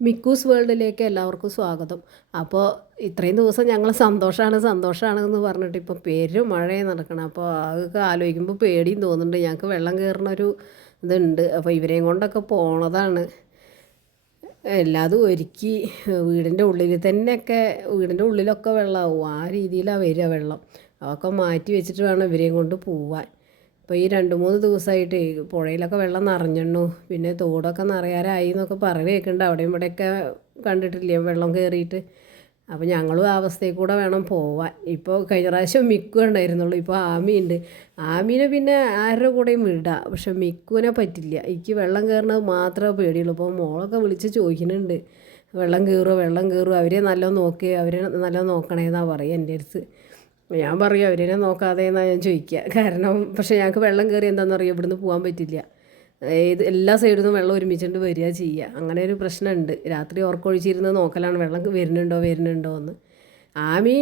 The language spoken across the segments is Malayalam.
മിക്കൂസ് വേൾഡിലേക്ക് എല്ലാവർക്കും സ്വാഗതം. അപ്പോൾ ഇത്രയും ദിവസം ഞങ്ങൾ സന്തോഷമാണെന്ന് പറഞ്ഞിട്ട് ഇപ്പോൾ പെരും മഴയാണ് നടക്കണം. അപ്പോൾ അതൊക്കെ ആലോചിക്കുമ്പോൾ പേടിയും തോന്നുന്നുണ്ട്. ഞങ്ങൾക്ക് വെള്ളം കയറുന്നൊരു ഇതുണ്ട്. അപ്പോൾ ഇവരെയും കൊണ്ടൊക്കെ പോണതാണ്. എല്ലാതും ഒരുക്കി വീടിൻ്റെ ഉള്ളിൽ തന്നെയൊക്കെ വീടിൻ്റെ ഉള്ളിലൊക്കെ വെള്ളമാവും. ആ രീതിയിലാണ് വരിക വെള്ളം. അതൊക്കെ മാറ്റി വെച്ചിട്ട് വേണം ഇവരെയും കൊണ്ട് പോവാൻ. ഇപ്പോൾ ഈ 2-3 ദിവസമായിട്ട് പുഴയിലൊക്കെ വെള്ളം നിറഞ്ഞെണ്ണു. പിന്നെ തോടൊക്കെ നിറയാറായി എന്നൊക്കെ പറഞ്ഞ് കേൾക്കുന്നുണ്ട്. അവിടെയും ഇവിടെയൊക്കെ കണ്ടിട്ടില്ലേ വെള്ളം കയറിയിട്ട്. അപ്പോൾ ഞങ്ങളും ആ അവസ്ഥയിൽ കൂടെ വേണം പോവാൻ. ഇപ്പോൾ കഴിഞ്ഞ പ്രാവശ്യം മിക്കു ഉണ്ടായിരുന്നുള്ളൂ. ഇപ്പോൾ ആമിയുണ്ട്. ആമീനെ പിന്നെ ആരുടെ കൂടെയും വിടാം. പക്ഷെ മിക്കുവിനെ പറ്റില്ല. എനിക്ക് വെള്ളം കയറുന്നത് മാത്രമേ പേടിയുള്ളൂ. ഇപ്പോൾ മോളൊക്കെ വിളിച്ച് ചോദിക്കുന്നുണ്ട്, വെള്ളം കയറുമോ അവരെ നല്ലോണം നോക്കി, അവരെ നല്ലോണം നോക്കണേന്നാണ് പറയുക എൻ്റെ അടുത്ത്. ഞാൻ പറയും അവരെ നോക്കാതെ എന്നാണ് ഞാൻ ചോദിക്കുക. കാരണം പക്ഷേ ഞങ്ങൾക്ക് വെള്ളം കയറി എന്താണെന്ന് അറിയാം, ഇവിടുന്ന് പോകാൻ പറ്റില്ല. എല്ലാ സൈഡിൽ നിന്നും വെള്ളം ഒരുമിച്ചുകൊണ്ട് വരിക ചെയ്യുക. അങ്ങനെ ഒരു പ്രശ്നമുണ്ട്. രാത്രി ഉറക്കമൊഴിച്ചിരുന്ന് നോക്കലാണ് വെള്ളം വരുന്നുണ്ടോ എന്ന്. ആമി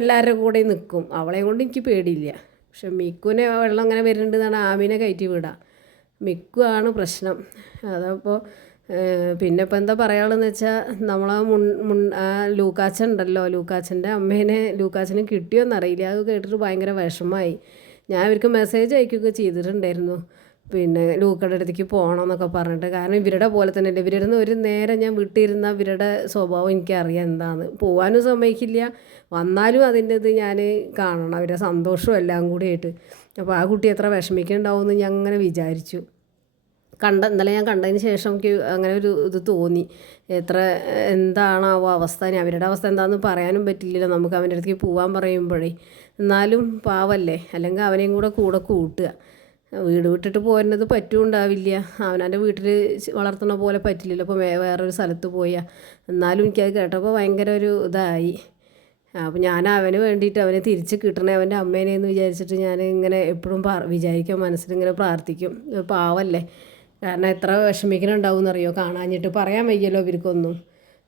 എല്ലാവരുടെ കൂടെയും നിൽക്കും. അവളെ കൊണ്ട് എനിക്ക് പേടിയില്ല. പക്ഷെ മിക്കുവിനെ വെള്ളം അങ്ങനെ വരുന്നുണ്ടെന്നാണ് ആമീനെ കയറ്റി വിടുക. മിക്കു ആണ് പ്രശ്നം. അതപ്പോൾ പിന്നെ ഇപ്പോൾ എന്താ പറയാനുള്ളതെന്ന് വെച്ചാൽ നമ്മളെ ലൂക്കാച്ചൻ ഉണ്ടല്ലോ, ലൂക്കാച്ചൻ്റെ അമ്മേനെ ലൂക്കാച്ചന് കിട്ടിയോന്നറിയില്ല. അത് കേട്ടിട്ട് ഭയങ്കര വിഷമമായി. ഞാൻ ഇവർക്ക് മെസ്സേജ് അയക്കുകയൊക്കെ ചെയ്തിട്ടുണ്ടായിരുന്നു, പിന്നെ ലൂക്കയുടെ അടുത്തേക്ക് പോകണമെന്നൊക്കെ പറഞ്ഞിട്ട്. കാരണം ഇവരുടെ പോലെ തന്നെ അല്ലേ, ഇവരിരുന്ന് ഒരു നേരം ഞാൻ വിട്ടിരുന്ന ഇവരുടെ സ്വഭാവം എനിക്കറിയാം എന്താണെന്ന്. പോകാനും സമ്മതിക്കില്ല, വന്നാലും അതിൻ്റെ ഇത് ഞാൻ കാണണം, അവരുടെ സന്തോഷവും എല്ലാം കൂടി ആയിട്ട്. അപ്പോൾ ആ കുട്ടി എത്ര വിഷമിക്കുന്നുണ്ടാവുമെന്ന് ഞാൻ അങ്ങനെ വിചാരിച്ചു. ഇന്നലെ ഞാൻ കണ്ടതിന് ശേഷം എനിക്ക് അങ്ങനെ ഒരു ഇത് തോന്നി. എന്താണാവോ അവസ്ഥ, ഇനി അവരുടെ അവസ്ഥ എന്താണെന്ന് പറയാനും പറ്റില്ലല്ലോ നമുക്ക് അവൻ്റെ അടുത്തേക്ക് പോകാൻ പറയുമ്പോഴേ. എന്നാലും പാവല്ലേ, അല്ലെങ്കിൽ അവനെയും കൂടെ കൂട്ടുക. വീട് വിട്ടിട്ട് പോരുന്നത് പറ്റുമുണ്ടാവില്ല. അവനവൻ്റെ വീട്ടിൽ വളർത്തുന്ന പോലെ പറ്റില്ലല്ലോ. അപ്പോൾ വേറൊരു സ്ഥലത്ത് പോയാൽ. എന്നാലും എനിക്കത് കേട്ടപ്പോൾ ഭയങ്കര ഒരു ഇതായി. അപ്പോൾ ഞാൻ അവന് വേണ്ടിയിട്ട് അവനെ തിരിച്ച് കിട്ടണേ അവൻ്റെ അമ്മേനെയെന്ന് വിചാരിച്ചിട്ട് ഞാൻ ഇങ്ങനെ എപ്പോഴും വിചാരിക്കും, മനസ്സിലിങ്ങനെ പ്രാർത്ഥിക്കും. പാവല്ലേ, കാരണം എത്ര വിഷമിക്കുന്നുണ്ടാവും എന്നറിയോ, കാണാഞ്ഞിട്ട്. പറയാൻ വയ്യല്ലോ ഇവർക്കൊന്നും.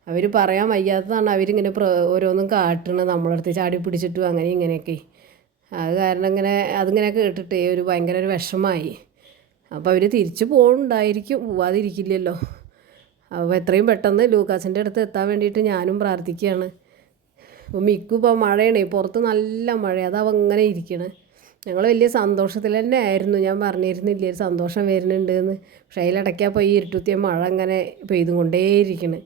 അവർ പറയാൻ വയ്യാത്തതാണ് അവരിങ്ങനെ ഓരോന്നും കാട്ടണത് നമ്മളടുത്ത് ചാടി പിടിച്ചിട്ടും അങ്ങനെ ഇങ്ങനെയൊക്കെ. അത് കാരണം അതിങ്ങനെ കേട്ടിട്ടേ ഒരു ഭയങ്കര ഒരു വിഷമമായി. അപ്പോൾ അവർ തിരിച്ച് പോകുന്നുണ്ടായിരിക്കും, പോവാതിരിക്കില്ലല്ലോ. അപ്പോൾ എത്രയും പെട്ടെന്ന് ലൂക്കാസിൻ്റെ അടുത്ത് എത്താൻ വേണ്ടിയിട്ട് ഞാനും പ്രാർത്ഥിക്കുകയാണ്. അപ്പോൾ മിക്കു ഇപ്പോൾ മഴയാണ്, പുറത്ത് നല്ല മഴ, അതവ അങ്ങനെ ഇരിക്കണേ. ഞങ്ങൾ വലിയ സന്തോഷത്തിൽ തന്നെ ആയിരുന്നു. ഞാൻ പറഞ്ഞിരുന്നില്ലേ ഒരു സന്തോഷം വരുന്നുണ്ട് എന്ന്. പക്ഷേ അതിലിടയ്ക്കപ്പോൾ ഈ ഇരുട്ടുത്തിയ മഴ അങ്ങനെ പെയ്തുകൊണ്ടേയിരിക്കണ്.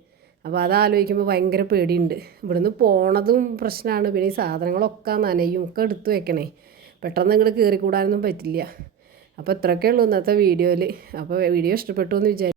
അപ്പോൾ അതാലോചിക്കുമ്പോൾ ഭയങ്കര പേടിയുണ്ട്. ഇവിടുന്ന് പോണതും പ്രശ്നമാണ്. പിന്നെ ഈ സാധനങ്ങളൊക്കെ നനയും, ഒക്കെ എടുത്തു വെക്കണേ. പെട്ടെന്ന് ഇങ്ങോട്ട് കയറിക്കൂടാനൊന്നും പറ്റില്ല. അപ്പോൾ ഇത്രയൊക്കെ ഉള്ളൂ ഇന്നത്തെ വീഡിയോയിൽ. അപ്പോൾ വീഡിയോ ഇഷ്ടപ്പെട്ടു എന്ന് വിചാരിച്ചു.